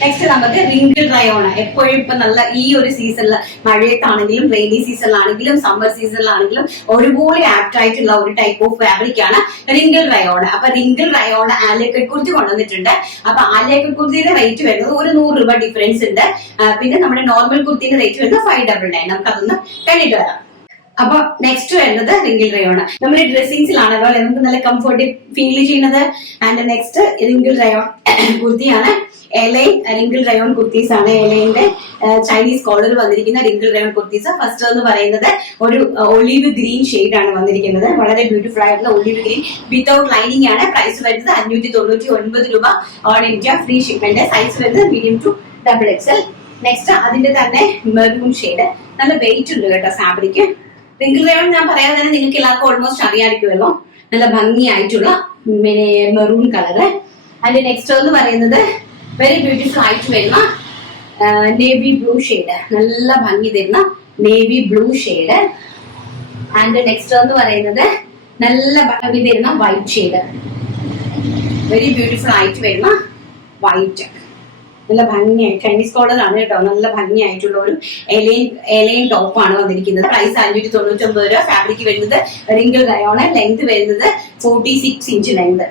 Next നമുക്ക് wrinkle rayon. എപ്പോഴും ഇപ്പൊ നല്ല ഈ ഒരു സീസണിൽ മഴയത്താണെങ്കിലും റെയിനി സീസണിലാണെങ്കിലും സമ്മർ സീസണിലാണെങ്കിലും ഒരുപോലെ ആപ്റ്റ് ആയിട്ടുള്ള ഒരു ടൈപ്പ് ഓഫ് ഫാബ്രിക് ആണ് റിങ്കിൾ റയോൺ. അപ്പൊ റിങ്കിൾ റയോൺ ആലിയ കുർത്തി കൊണ്ടുവന്നിട്ടുണ്ട്. അപ്പൊ ആലിയ കുർത്തിയുടെ റേറ്റ് വരുന്നത് ഒരു 100 രൂപ ഡിഫറൻസ് ഉണ്ട്. പിന്നെ നമ്മുടെ നോർമൽ കുർത്തിന്റെ റേറ്റ് വരുന്നത് 599. നമുക്ക് അതൊന്ന് കണ്ടിട്ട് വരാം. അപ്പൊ നെക്സ്റ്റ് വരുന്നത് റിങ്കിൾ റയോൺ. നമ്മുടെ ഡ്രസ്സിങ്സിലാണല്ലോ നമുക്ക് നല്ല കംഫർട്ട് ഫീൽ ചെയ്യുന്നത്. ആൻഡ് നെക്സ്റ്റ് റിങ്കിൾ റയോൺ കുർത്തിയാണ്. എലൈൻ റിങ്കിൾ റയോൺ കുർത്തീസ് ആണ്. എലൈന്റെ ചൈനീസ് കോളർ വന്നിരിക്കുന്ന റിങ്കിൾ റയോൺ കുർത്തീസ്. ഫസ്റ്റ് എന്ന് പറയുന്നത് ഒരു ഒലിവ് ഗ്രീൻ ഷെയ്ഡ് ആണ് വന്നിരിക്കുന്നത്. വളരെ ബ്യൂട്ടിഫുൾ ആയിട്ടുള്ള ഒലിവ് ഗ്രീൻ വിത്തൗട്ട് ലൈനിങ് ആണ്. പ്രൈസ് വരുന്നത് 599 രൂപ. All India free shipment. Size വരുന്നത് മീഡിയം ടു XXL. നെക്സ്റ്റ് അതിന്റെ തന്നെ മെറൂൺ ഷെയ്ഡ്. നല്ല വെയിറ്റ് ഉണ്ട് കേട്ടോ ഫാബ്രിക്. റിങ്കിൾ റയോൺ ഞാൻ പറയാതെ തന്നെ നിങ്ങൾക്ക് എല്ലാവർക്കും ഓൾമോസ്റ്റ് അറിയാമായിരിക്കുമല്ലോ. നല്ല ഭംഗിയായിട്ടുള്ള മെറൂൺ കളറ്. അതിന്റെ നെക്സ്റ്റ് എന്ന് പറയുന്നത് വെരി ബ്യൂട്ടിഫുൾ ആയിട്ട് വരുന്ന നേവി ബ്ലൂ ഷെയ്ഡ്. നല്ല ഭംഗി തരുന്ന navy blue shade. And next എന്ന് പറയുന്നത് നല്ല ഭംഗി തരുന്ന വൈറ്റ് ഷെയ്ഡ്. വെരി ബ്യൂട്ടിഫുൾ ആയിട്ട് വരുന്ന വൈറ്റ്. നല്ല ഭംഗിയായിട്ട് ചൈനീസ് കോളർ ആണ് കേട്ടോ. നല്ല ഭംഗിയായിട്ടുള്ള ഒരു എലൈൻ ടോപ്പാണ് വന്നിരിക്കുന്നത്. പ്രൈസ് 599 രൂപ. ഫാബ്രിക് വരുന്നത് റിങ്കിൾ റയോൺ. ലെങ്ത് വരുന്നത് 46 ഇഞ്ച് ലെങ്ത്.